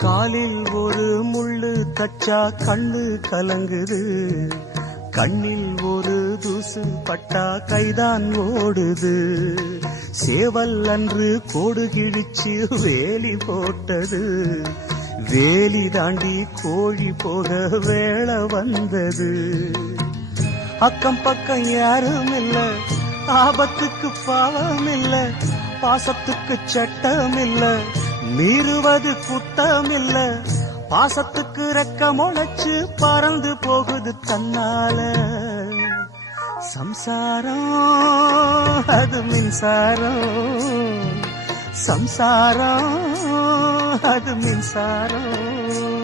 காலில் ஒரு முள்ளு தச்சா கண்ணு கலங்குது, கண்ணில் ஒரு தூசு பட்டா கைதான் ஓடுது. சேவல் அன்று கோடு கிழிச்சு வேலி போட்டது, வேலி தாண்டி கோழி போக வேளை வந்தது. அக்கம் பக்கம் யாரும் இல்ல, ஆபத்துக்கு பாவம் இல்ல, பாசத்துக்கு சட்டம் இல்ல, மீறுவது குத்தம் இல்ல. பாசத்துக்கு ரெக்க முளைச்சு பறந்து போகுது தன்னால. சம்சாரம் அது மின்சாரம், சம்சாரம் அது மின்சாரம்.